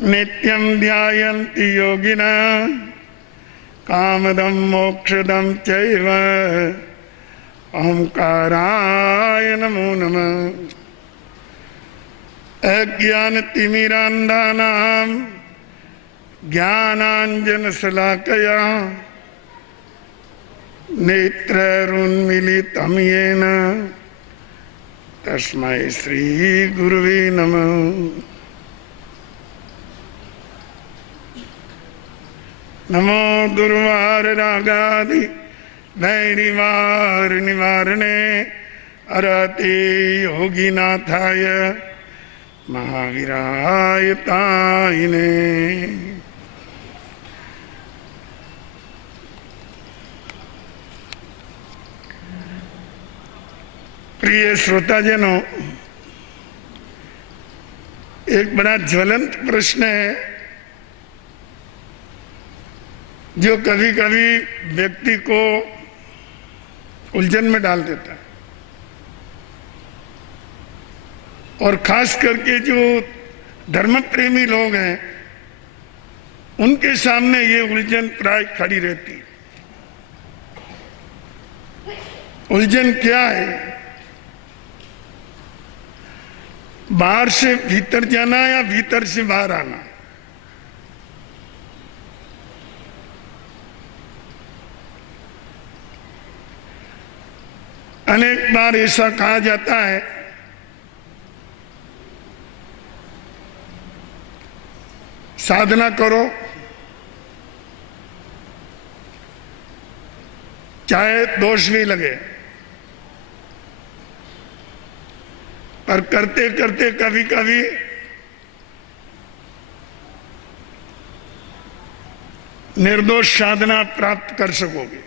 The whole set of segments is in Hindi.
नित्यं ध्यायन्ति योगिनः कामदं मोक्षदं चैव ओंकाराय नमो नमः। अज्ञानतिमिरान्धानां ज्ञानाञ्जनशलाकया नेत्रैरुन्मीलितं येन तस्मै श्रीगुरुवे नमः। नमो दुर्वाररागादि वैरिवार निवारणे अरते योगिनाथाय महावीराय ताइने। प्रिय श्रोताजनों, एक बड़ा ज्वलंत प्रश्न है जो कभी कभी व्यक्ति को उलझन में डाल देता है, और खास करके जो धर्म प्रेमी लोग हैं उनके सामने ये उलझन प्राय खड़ी रहती है। उलझन क्या है? बाहर से भीतर जाना या भीतर से बाहर आना। अनेक बार ऐसा कहा जाता है साधना करो, चाहे दोष भी लगे, पर करते करते कभी कभी निर्दोष साधना प्राप्त कर सकोगे।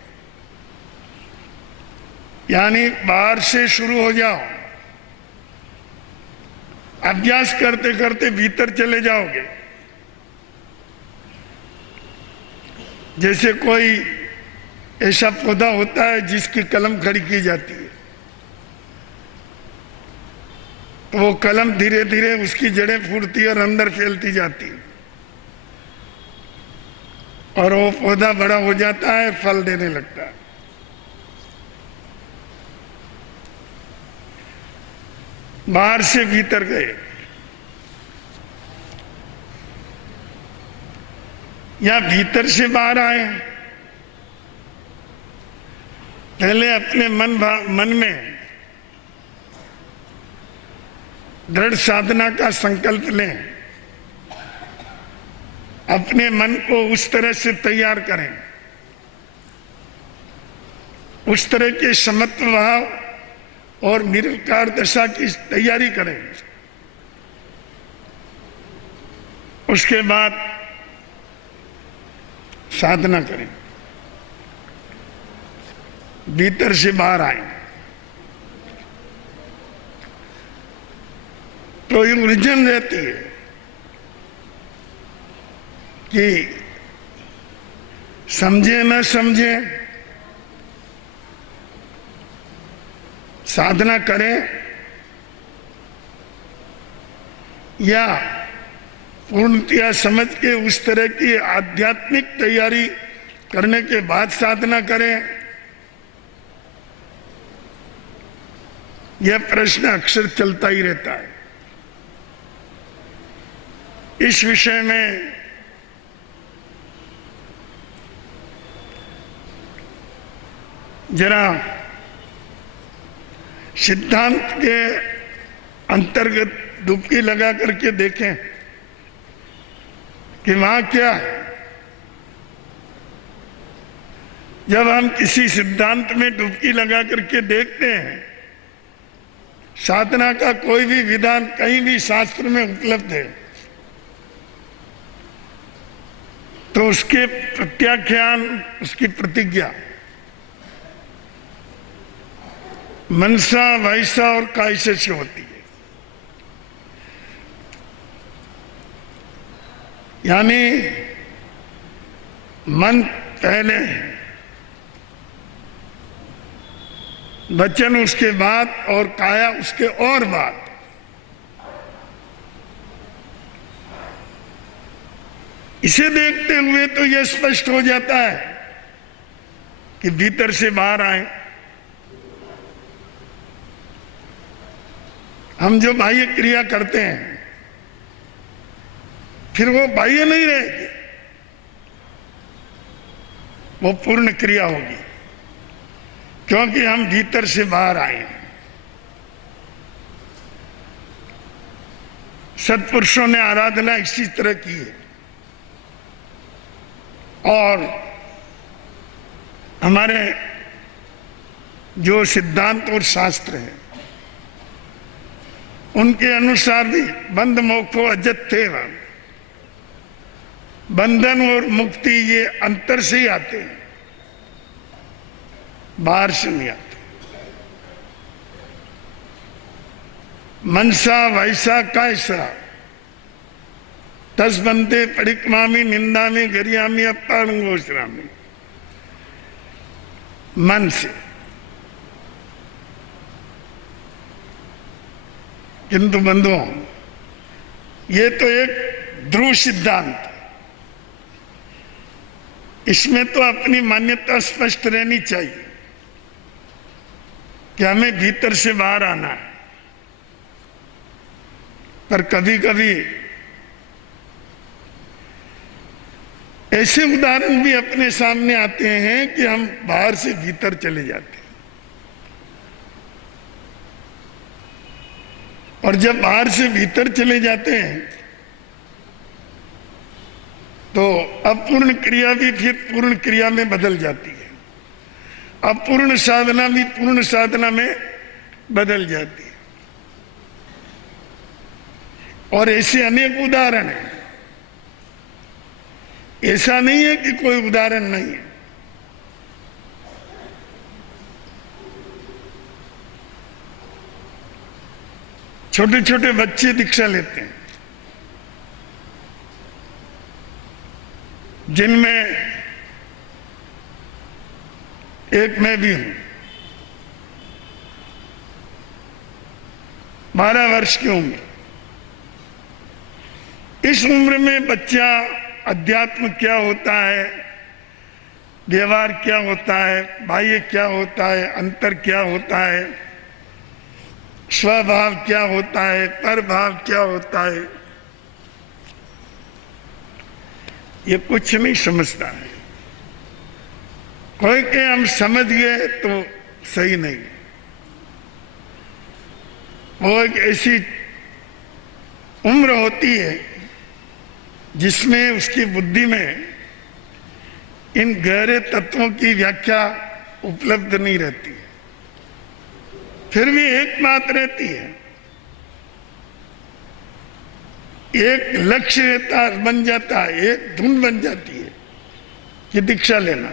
यानी बाहर से शुरू हो जाओ, अभ्यास करते करते भीतर चले जाओगे। जैसे कोई ऐसा पौधा होता है जिसकी कलम खड़ी की जाती है, तो वो कलम धीरे धीरे उसकी जड़ें फूटती है और अंदर फैलती जाती है, और वो पौधा बड़ा हो जाता है, फल देने लगता है। बाहर से भीतर गए या भीतर से बाहर आए, पहले अपने मन में दृढ़ साधना का संकल्प लें, अपने मन को उस तरह से तैयार करें, उस तरह के समत्व भाव और निरंकार दशा की तैयारी करें। उसके बाद साधना करें, भीतर से बाहर आए। तो ये उलझन रहती है कि समझे न समझे, साधना करें या पूर्णतया समझ के उस तरह की आध्यात्मिक तैयारी करने के बाद साधना करें। यह प्रश्न अक्सर चलता ही रहता है। इस विषय में जरा सिद्धांत के अंतर्गत डुबकी लगा करके देखें कि वहां क्या है। जब हम किसी सिद्धांत में डुबकी लगा करके देखते हैं, साधना का कोई भी विधान कहीं भी शास्त्र में उपलब्ध है, तो उसके प्रत्याख्यान, उसकी प्रतिज्ञा मनसा वैसा और कायसे से होती है। यानी मन पहले, वचन उसके बाद और काया उसके और बाद। इसे देखते हुए तो यह स्पष्ट हो जाता है कि भीतर से बाहर आए। हम जो बाह्य क्रिया करते हैं फिर वो बाह्य नहीं रहेगी, वो पूर्ण क्रिया होगी, क्योंकि हम भीतर से बाहर आए। सत्पुरुषों ने आराधना इसी तरह की है और हमारे जो सिद्धांत और शास्त्र है उनके अनुसार भी बंध मोक्षो अजत्थेव, बंधन और मुक्ति ये अंतर से ही आते हैं, बाहर से नहीं आते। मनसा वैसा कैसा तस बंदे परिक्मामी निंदामी गरियामी अपारंगोश्रामी, मन से। किंतु बंधुओं, ये तो एक ध्रुव सिद्धांत, इसमें तो अपनी मान्यता स्पष्ट रहनी चाहिए कि हमें भीतर से बाहर आना है। पर कभी कभी ऐसे उदाहरण भी अपने सामने आते हैं कि हम बाहर से भीतर चले जाते हैं, और जब बाहर से भीतर चले जाते हैं तो अपूर्ण क्रिया भी फिर पूर्ण क्रिया में बदल जाती है, अपूर्ण साधना भी पूर्ण साधना में बदल जाती है। और ऐसे अनेक उदाहरण हैं, ऐसा नहीं है कि कोई उदाहरण नहीं है। छोटे छोटे बच्चे दीक्षा लेते हैं, जिनमें एक मैं भी हूं। 12 वर्ष की उम्र, इस उम्र में बच्चा अध्यात्म क्या होता है, व्यवहार क्या होता है, बाह्य क्या होता है, अंतर क्या होता है, स्वभाव क्या होता है, परभाव क्या होता है, ये कुछ नहीं समझता है। कोई के हम समझ गए तो सही नहीं। वो एक ऐसी उम्र होती है जिसमें उसकी बुद्धि में इन गहरे तत्वों की व्याख्या उपलब्ध नहीं रहती है। फिर भी एक बात रहती है, एक लक्ष्य रहता बन जाता है, एक धुन बन जाती है कि दीक्षा लेना।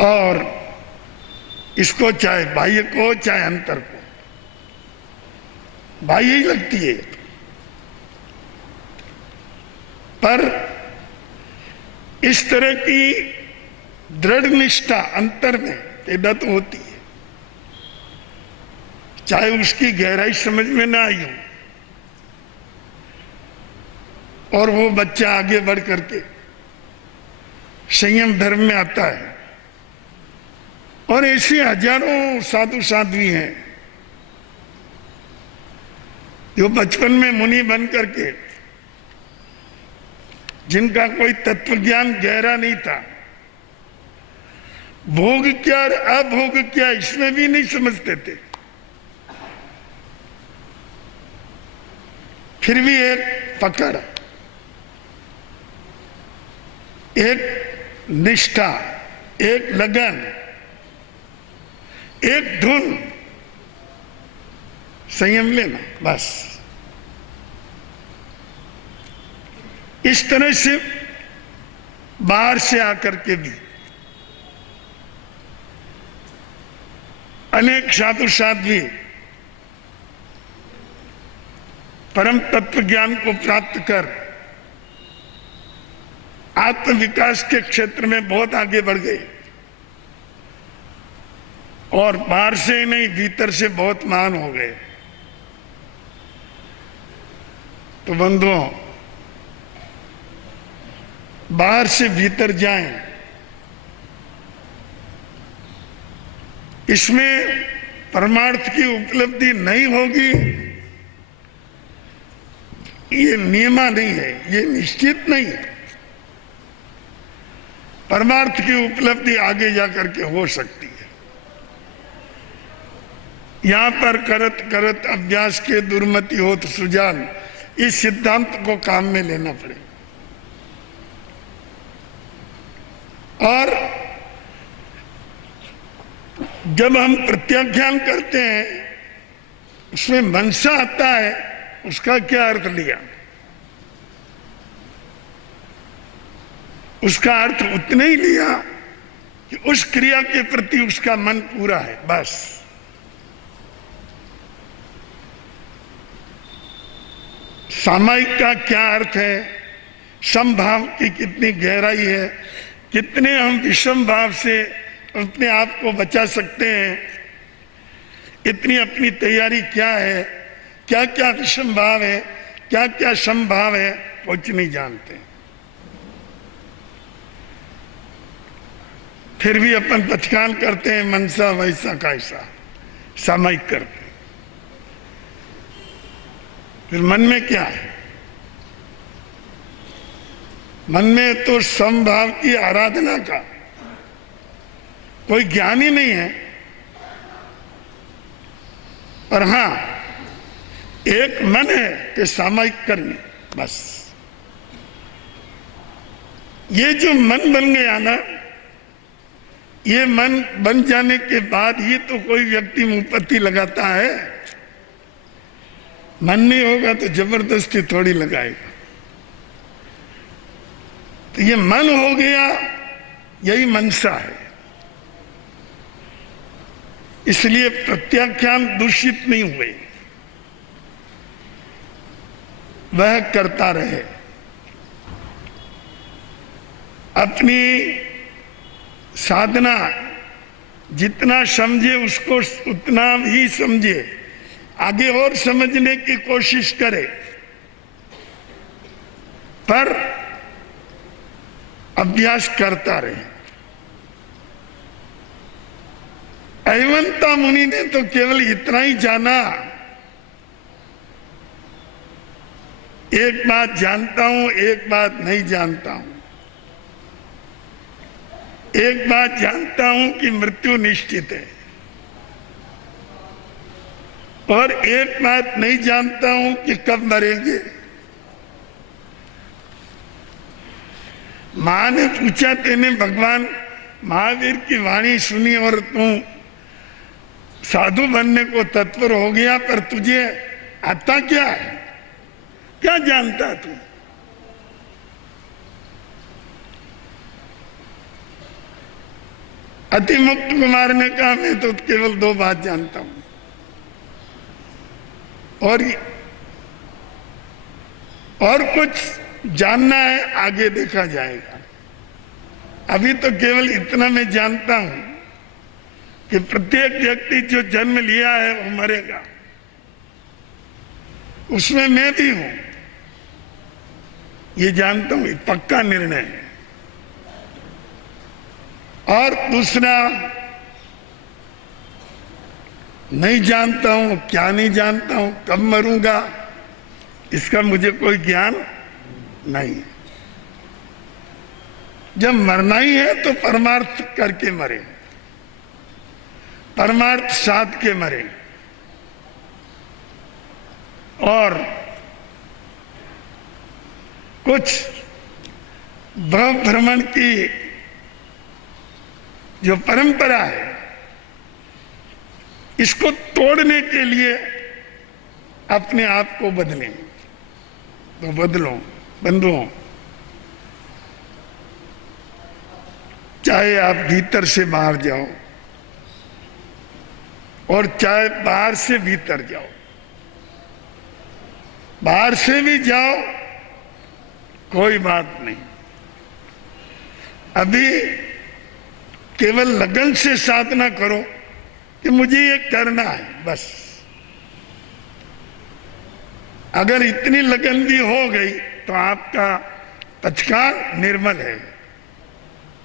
और इसको चाहे बाह्य को चाहे अंतर को, बाह्य ही लगती है, पर इस तरह की दृढ़ निष्ठा अंतर में पैदा तो होती है, चाहे उसकी गहराई समझ में ना आई हो, और वो बच्चा आगे बढ़ करके संयम धर्म में आता है। और ऐसे हजारों साधु साध्वी हैं जो बचपन में मुनि बन करके, जिनका कोई तत्व ज्ञान गहरा नहीं था, भोग क्या और अभोग क्या इसमें भी नहीं समझते थे, फिर भी एक पकड़, एक निष्ठा, एक लगन, एक धुन, संयम लेना, बस। इस तरह से बाहर से आकर के भी अनेक साधु साध्वी परम तत्व ज्ञान को प्राप्त कर आत्म विकास के क्षेत्र में बहुत आगे बढ़ गए, और बाहर से ही नहीं भीतर से बहुत महान हो गए। तो बंधुओं, बाहर से भीतर जाएं, इसमें परमार्थ की उपलब्धि नहीं होगी, ये नियमा नहीं है, ये निश्चित नहीं है। परमार्थ की उपलब्धि आगे जाकर के हो सकती है। यहां पर करत करत अभ्यास के दुर्मति हो तो सुजान, इस सिद्धांत को काम में लेना पड़ेगा। और जब हम प्रत्याख्यान करते हैं, उसमें मनसा आता है, उसका क्या अर्थ लिया? उसका अर्थ उतना ही लिया कि उस क्रिया के प्रति उसका मन पूरा है, बस। सामायिक का क्या अर्थ है, समभाव की कितनी गहराई है, कितने हम विषम भाव से अपने आप को बचा सकते हैं, इतनी अपनी तैयारी क्या है, क्या क्या विषम भाव है, क्या क्या समभाव है, कुछ नहीं जानते। फिर भी अपन पचकान करते हैं, मनसा वैसा कैसा, सामायिक करते हैं। फिर मन में क्या है? मन में तो समभाव की आराधना का कोई ज्ञान ही नहीं है। पर हां, एक मन है कि सामायिक करने, बस। ये जो मन बन गया ना, ये मन बन जाने के बाद ही तो कोई व्यक्ति मुंहपत्ती लगाता है। मन नहीं होगा तो जबरदस्ती थोड़ी लगाएगा। तो ये मन हो गया, यही मनसा है। इसलिए प्रत्याख्यान दूषित नहीं हुए, वह करता रहे। अपनी साधना जितना समझे उसको उतना ही समझे, आगे और समझने की कोशिश करे, पर अभ्यास करता रहे। ऐवंता मुनि ने तो केवल इतना ही जाना, एक बात जानता हूं, एक बात नहीं जानता हूं। एक बात जानता हूं कि मृत्यु निश्चित है, और एक बात नहीं जानता हूं कि कब मरेंगे। मां ने पूछा, तेने भगवान महावीर की वाणी सुनी और तू साधु बनने को तत्पर हो गया, पर तुझे आता क्या है? क्या जानता तू? अतिमुक्त कुमार ने कहा, मैं तो केवल दो बात जानता हूं, और कुछ जानना है आगे देखा जाएगा। अभी तो केवल इतना मैं जानता हूं कि प्रत्येक व्यक्ति जो जन्म लिया है वो मरेगा, उसमें मैं भी हूं, ये जानता हूं, पक्का निर्णय है। और दूसरा, नहीं जानता हूं, क्या नहीं जानता हूं, कब मरूंगा, इसका मुझे कोई ज्ञान नहीं है। जब मरना ही है तो परमार्थ करके मरे, परमार्थ साध के मरे। और कुछ भव भ्रमण की जो परंपरा है, इसको तोड़ने के लिए अपने आप को बदलें। तो बदलो बंधुओं, चाहे आप भीतर से बाहर जाओ और चाहे बाहर से भीतर जाओ, बाहर से भी जाओ, कोई बात नहीं। अभी केवल लगन से साधना करो कि मुझे ये करना है, बस। अगर इतनी लगन भी हो गई तो आपका तत्काल निर्मल है,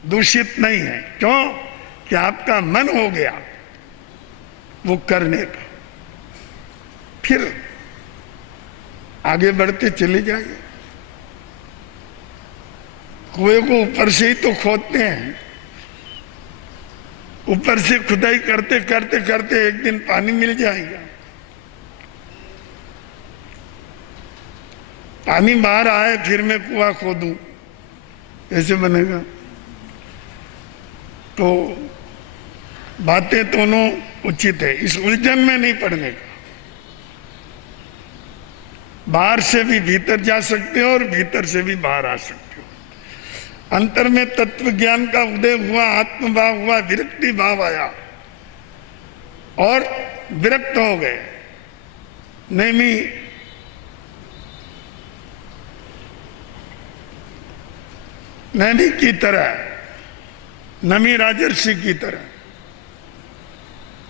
दूषित नहीं है। क्यों? कि आपका मन हो गया वो करने का। फिर आगे बढ़ते चले जाइए। कुएं को ऊपर से ही तो खोदते हैं, ऊपर से खुदाई करते करते करते एक दिन पानी मिल जाएगा। पानी बाहर आए फिर मैं कुआं खोदूं, कैसे बनेगा? तो बातें दोनों उचित है, इस उलझन में नहीं पड़ने का। बाहर से भी भीतर जा सकते हो और भीतर से भी बाहर आ सकते हो। अंतर में तत्व ज्ञान का उदय हुआ, आत्मभाव हुआ, विरक्ति भाव आया और विरक्त हो गए। नैमी की तरह, नमी राजर्षि की तरह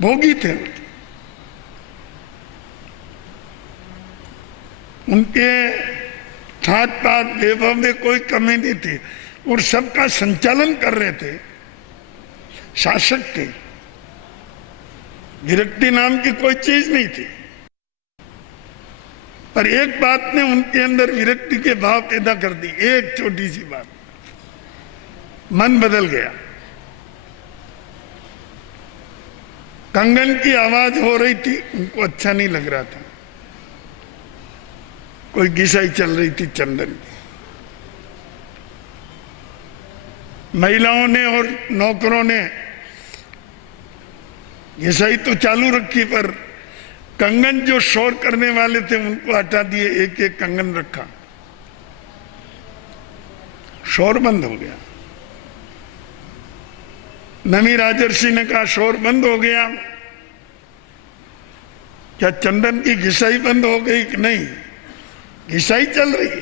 भोगी थे। उनके ठाट बाट वैभव में कोई कमी नहीं थी और सबका संचालन कर रहे थे, शासक थे। विरक्ति नाम की कोई चीज नहीं थी। पर एक बात ने उनके अंदर विरक्ति के भाव पैदा कर दी, एक छोटी सी बात, मन बदल गया। कंगन की आवाज हो रही थी, उनको अच्छा नहीं लग रहा था। कोई घिसाई चल रही थी चंदन की। महिलाओं ने और नौकरों ने घिसाई तो चालू रखी, पर कंगन जो शोर करने वाले थे उनको हटा दिए, एक एक कंगन रखा, शोर बंद हो गया। नमी राजर्षि ने कहा शोर बंद हो गया, क्या चंदन की घिसाई बंद हो गई कि नहीं? घिसाई चल रही है,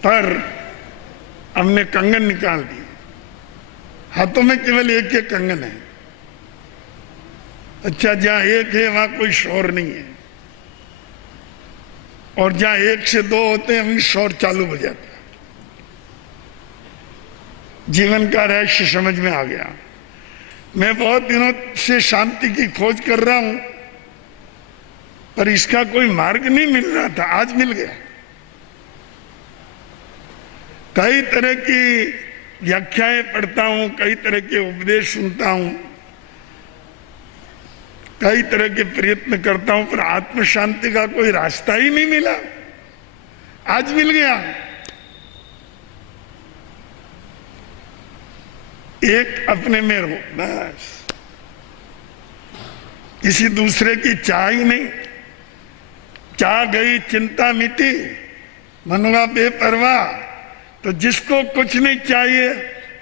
पर हमने कंगन निकाल दिए। हाथों में केवल एक एक कंगन है। अच्छा, जहां एक है वहां कोई शोर नहीं है, और जहां एक से दो होते हैं वहीं शोर चालू हो जाता है। जीवन का रहस्य समझ में आ गया। मैं बहुत दिनों से शांति की खोज कर रहा हूं, पर इसका कोई मार्ग नहीं मिल रहा था, आज मिल गया। कई तरह की व्याख्याएं पढ़ता हूं, कई तरह के उपदेश सुनता हूं, कई तरह के प्रयत्न करता हूं, पर आत्म शांति का कोई रास्ता ही नहीं मिला। आज मिल गया। एक अपने में रहो बस, किसी दूसरे की चाह ही नहीं। चाह गई चिंता मिटी, मनवा बेपरवाह। तो जिसको कुछ नहीं चाहिए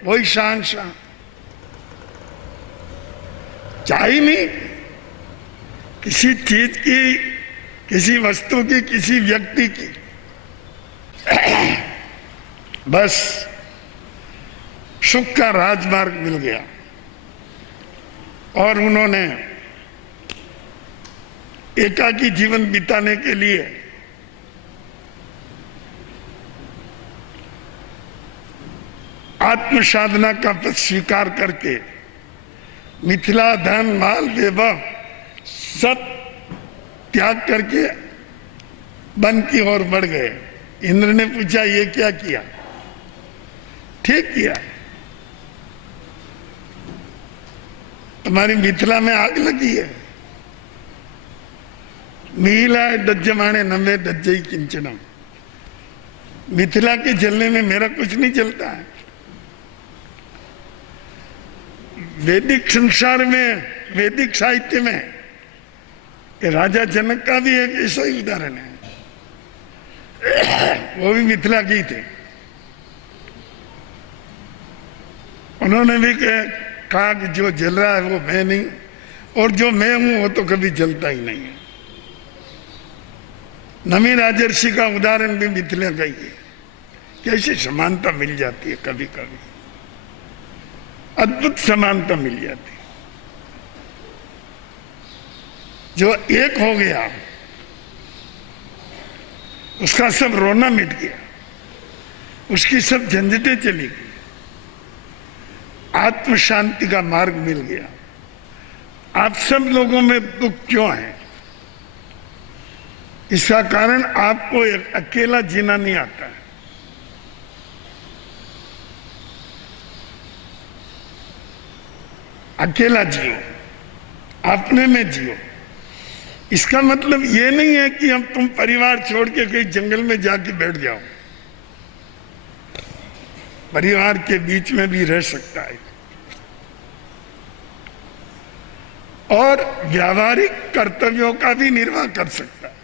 वही शहंशाह। चाह ही नहीं किसी चीज की, किसी वस्तु की, किसी व्यक्ति की, बस सुख का राजमार्ग मिल गया। और उन्होंने एकाकी जीवन बिताने के लिए आत्म साधना का पथ स्वीकार करके मिथिला, धन, माल, वैभव सब त्याग करके वन की ओर बढ़ गए। इंद्र ने पूछा ये क्या किया? ठीक किया, तुम्हारी मिथिला में आग लगी है। मिला दज्जमाने नमे दज्जई किंचनम। मिथिला के जलने में मेरा कुछ नहीं जलता है। वैदिक संसार में, वैदिक साहित्य में राजा जनक का भी एक ऐसा ही उदाहरण है। वो भी मिथिला के ही थे। उन्होंने भी कहा कि जो जल रहा है वो मैं नहीं, और जो मैं हूं वो तो कभी जलता ही नहीं है। नमी राजर्षि का उदाहरण भी मिथिला का ही है। कैसी समानता मिल जाती है, कभी कभी अद्भुत समानता मिल जाती है। जो एक हो गया उसका सब रोना मिट गया, उसकी सब झंझटें चली गई, आत्म शांति का मार्ग मिल गया। आप सब लोगों में दुख क्यों है? इसका कारण आपको एक अकेला जीना नहीं आता है। अकेला जियो, अपने में जियो। इसका मतलब ये नहीं है कि हम तुम परिवार छोड़ के कहीं जंगल में जाके बैठ जाओ। परिवार के बीच में भी रह सकता है और व्यावहारिक कर्तव्यों का भी निर्वाह कर सकता है,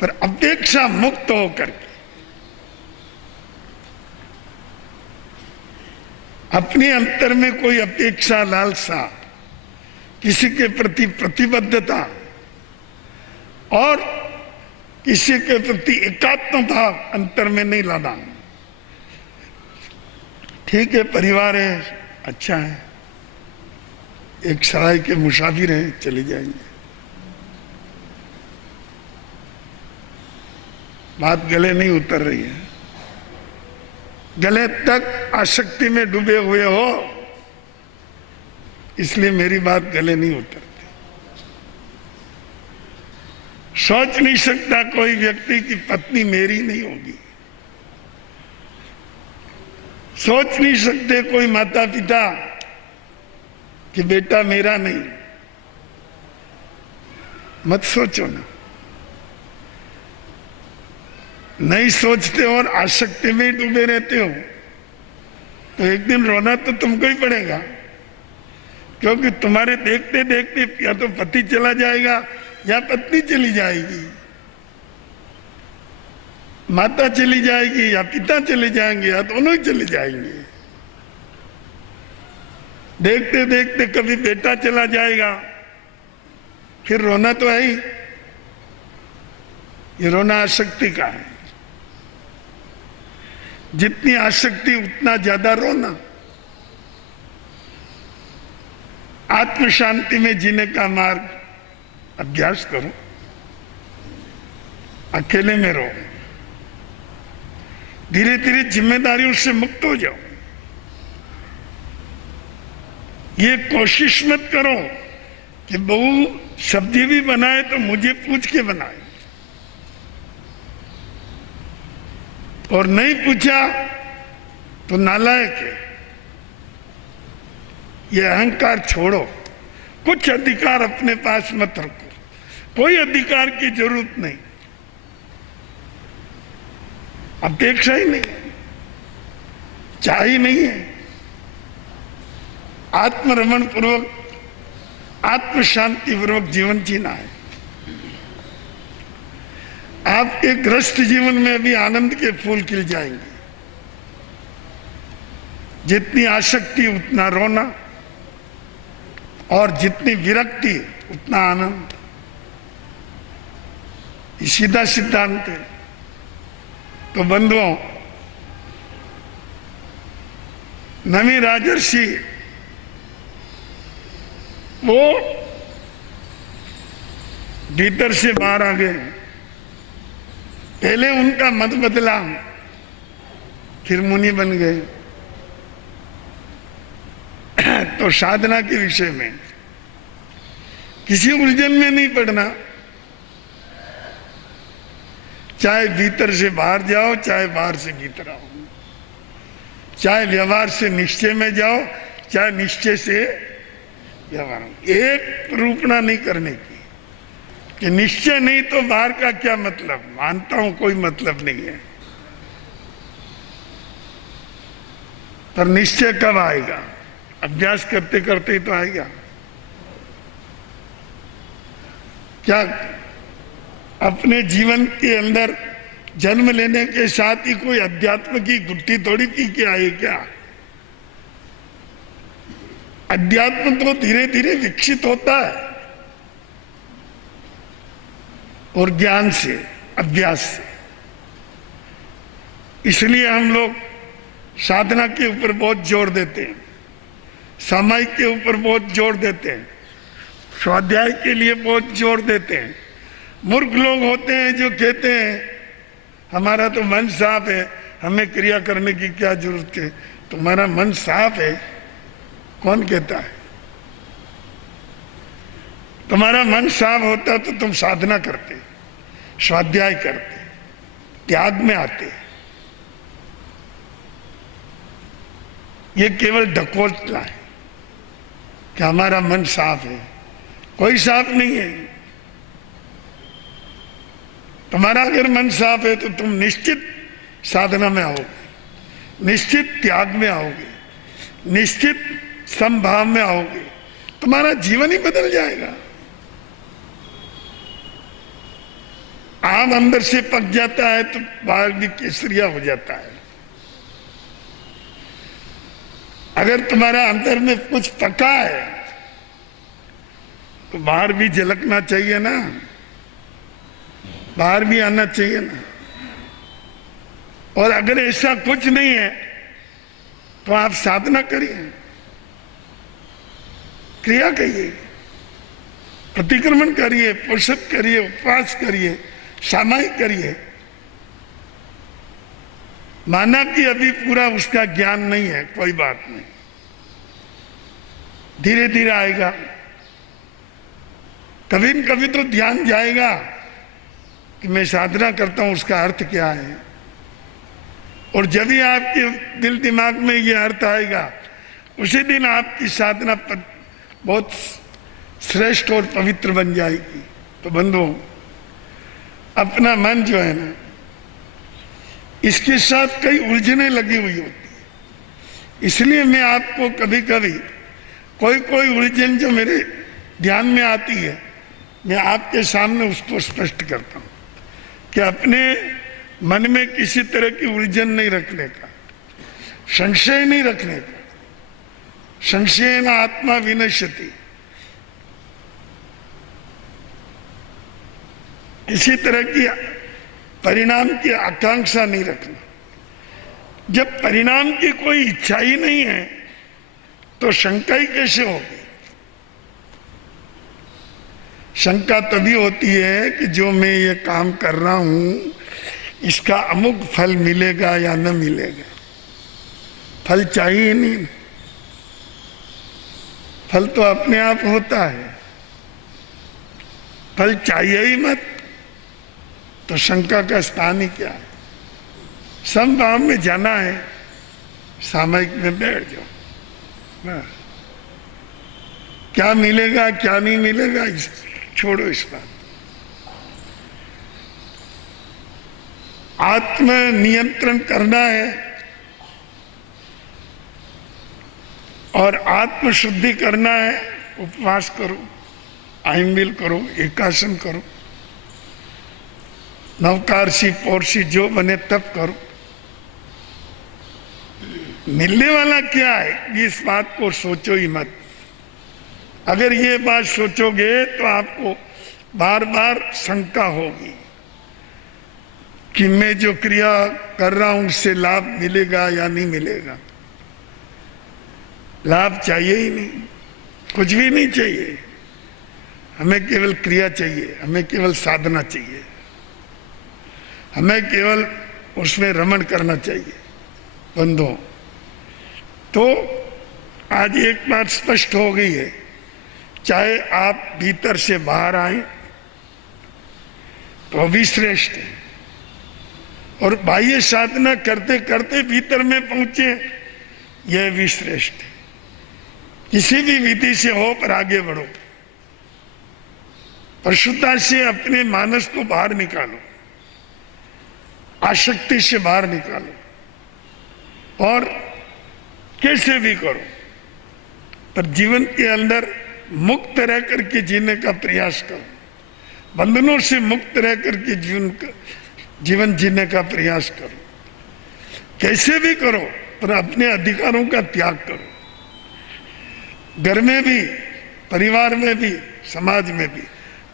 पर अपेक्षा मुक्त होकर के अपने अंतर में कोई अपेक्षा, लालसा, किसी के प्रति प्रतिबद्धता और किसी के प्रति एकात्म भाव अंतर में नहीं लाना। ठीक है, परिवार है, अच्छा है, एक सराय के मुसाफिर हैं, चले जाएंगे। बात गले नहीं उतर रही है। गले तक आसक्ति में डूबे हुए हो, इसलिए मेरी बात गले नहीं उतरती। सोच नहीं सकता कोई व्यक्ति की पत्नी मेरी नहीं होगी। सोच नहीं सकते कोई माता पिता कि बेटा मेरा नहीं। मत सोचो ना। नहीं सोचते और आसक्ति में डूबे रहते हो तो एक दिन रोना तो तुमको ही पड़ेगा, क्योंकि तुम्हारे देखते देखते या तो पति चला जाएगा या पत्नी चली जाएगी, माता चली जाएगी या पिता चले जाएंगे या दोनों ही चले जाएंगे। देखते देखते कभी बेटा चला जाएगा, फिर रोना तो है ही। ये रोना आसक्ति का है। जितनी आसक्ति उतना ज्यादा रोना। आत्म शांति में जीने का मार्ग अभ्यास करो, अकेले में रहो, धीरे धीरे जिम्मेदारियों से मुक्त हो जाओ। ये कोशिश मत करो कि बहू सब्जी भी बनाए तो मुझे पूछ के बनाए, और नहीं पूछा तो नालायक है। ये अहंकार छोड़ो। कुछ अधिकार अपने पास मत रखो, कोई अधिकार की जरूरत नहीं, अपेक्षा ही नहीं, चाह ही नहीं है। आत्मरमण पूर्वक, आत्म शांति पूर्वक जीवन जीना है। आपके ग्रस्त जीवन में भी आनंद के फूल खिल जाएंगे। जितनी आसक्ति उतना रोना, और जितनी विरक्ति उतना आनंद। ये सीधा सिद्धांत है। तो बंधुओं, नमी राजर्षि वो भीतर से बाहर आ गए। पहले उनका मत बदला, फिर मुनि बन गए। तो साधना के विषय में किसी उलझन में नहीं पड़ना। चाहे भीतर से बाहर जाओ, चाहे बाहर से भीतर आओ, चाहे व्यवहार से निश्चय में जाओ, चाहे निश्चय से व्यवहार। एक रूपना नहीं करने की कि निश्चय नहीं तो बाहर का क्या मतलब। मानता हूं कोई मतलब नहीं है, पर निश्चय कब आएगा? अभ्यास करते करते ही तो आएगा। क्या अपने जीवन के अंदर जन्म लेने के साथ ही कोई अध्यात्म की गुट्टी थोड़ी पी के आए क्या? अध्यात्म तो धीरे धीरे विकसित होता है, और ज्ञान से, अभ्यास से। इसलिए हम लोग साधना के ऊपर बहुत जोर देते हैं, सामायिक के ऊपर बहुत जोर देते हैं। स्वाध्याय के लिए बहुत जोर देते हैं। मूर्ख लोग होते हैं जो कहते हैं हमारा तो मन साफ है, हमें क्रिया करने की क्या जरूरत है। तुम्हारा मन साफ है, कौन कहता है? तुम्हारा मन साफ होता तो तुम साधना करते, स्वाध्याय करते, त्याग में आते। ये केवल ढकोसला है कि हमारा मन साफ है। कोई साफ नहीं है। तुम्हारा अगर मन साफ है तो तुम निश्चित साधना में आओगे, निश्चित त्याग में आओगे, निश्चित समभाव में आओगे। तुम्हारा जीवन ही बदल जाएगा। आम अंदर से पक जाता है तो बाहर भी केसरिया हो जाता है। अगर तुम्हारा अंदर में कुछ पका है तो बाहर भी झलकना चाहिए ना, बाहर भी आना चाहिए ना। और अगर ऐसा कुछ नहीं है तो आप साधना करिए, क्रिया करिए, प्रतिक्रमण करिए, पुरुषप करिए, उपवास करिए, सामायिक करिए। माना कि अभी पूरा उसका ज्ञान नहीं है, कोई बात नहीं, धीरे धीरे आएगा। कभी न कभी तो ध्यान जाएगा कि मैं साधना करता हूं, उसका अर्थ क्या है। और जब भी आपके दिल दिमाग में ये अर्थ आएगा, उसी दिन आपकी साधना बहुत श्रेष्ठ और पवित्र बन जाएगी। तो बंधुओं, अपना मन जो है ना, इसके साथ कई उलझने लगी हुई होती है। इसलिए मैं आपको कभी कभी कोई उलझन जो मेरे ध्यान में आती है, मैं आपके सामने उसको स्पष्ट करता हूं कि अपने मन में किसी तरह की उलझन नहीं रखने का, संशय नहीं रखने का। संशय न आत्मा विनश्यति। इसी तरह की परिणाम की आकांक्षा नहीं रखना। जब परिणाम की कोई इच्छा ही नहीं है तो शंका ही कैसे होगी? शंका तभी होती है कि जो मैं ये काम कर रहा हूं, इसका अमुक फल मिलेगा या न मिलेगा। फल चाहिए नहीं, फल तो अपने आप होता है। फल चाहिए ही मत तो शंका का स्थान ही क्या है? समभाव में जाना है, सामयिक में बैठ जाओ। क्या मिलेगा क्या नहीं मिलेगा छोड़ो इस बात। आत्म नियंत्रण करना है और आत्म शुद्धि करना है। उपवास करो, आइंबिल करो, एकासन करो, नवकारसी पौरसी जो बने तब करो। मिलने वाला क्या है इस बात को सोचो ही मत। अगर ये बात सोचोगे तो आपको बार बार शंका होगी कि मैं जो क्रिया कर रहा हूं उससे लाभ मिलेगा या नहीं मिलेगा। लाभ चाहिए ही नहीं, कुछ भी नहीं चाहिए। हमें केवल क्रिया चाहिए, हमें केवल साधना चाहिए, हमें केवल उसमें रमण करना चाहिए। बंधुओं, तो आज एक बात स्पष्ट हो गई है, चाहे आप भीतर से बाहर आए तो भी श्रेष्ठ है, और बाह्य साधना करते करते भीतर में पहुंचे यह भी श्रेष्ठ है। किसी भी विधि से हो पर आगे बढ़ो, परिशुद्धता से अपने मानस को बाहर निकालो, आसक्ति से बाहर निकालो, और कैसे भी करो पर जीवन के अंदर मुक्त रह करके जीने का प्रयास करो। बंधनों से मुक्त रह करके जीवन जीने का प्रयास करो। कैसे भी करो पर अपने अधिकारों का त्याग करो। घर में भी, परिवार में भी, समाज में भी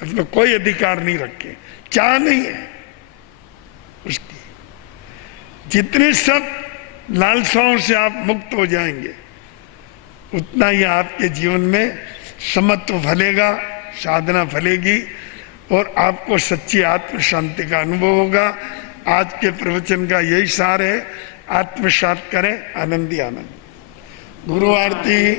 अपना कोई अधिकार नहीं रखे, चाह नहीं है उसकी। जितने सब लालसाओं से आप मुक्त हो जाएंगे, उतना ही आपके जीवन में समत्व फलेगा, साधना फलेगी और आपको सच्ची आत्म शांति का अनुभव होगा। आज के प्रवचन का यही सार है, आत्मसात करें, आनंद ही आनंद। गुरु आरती।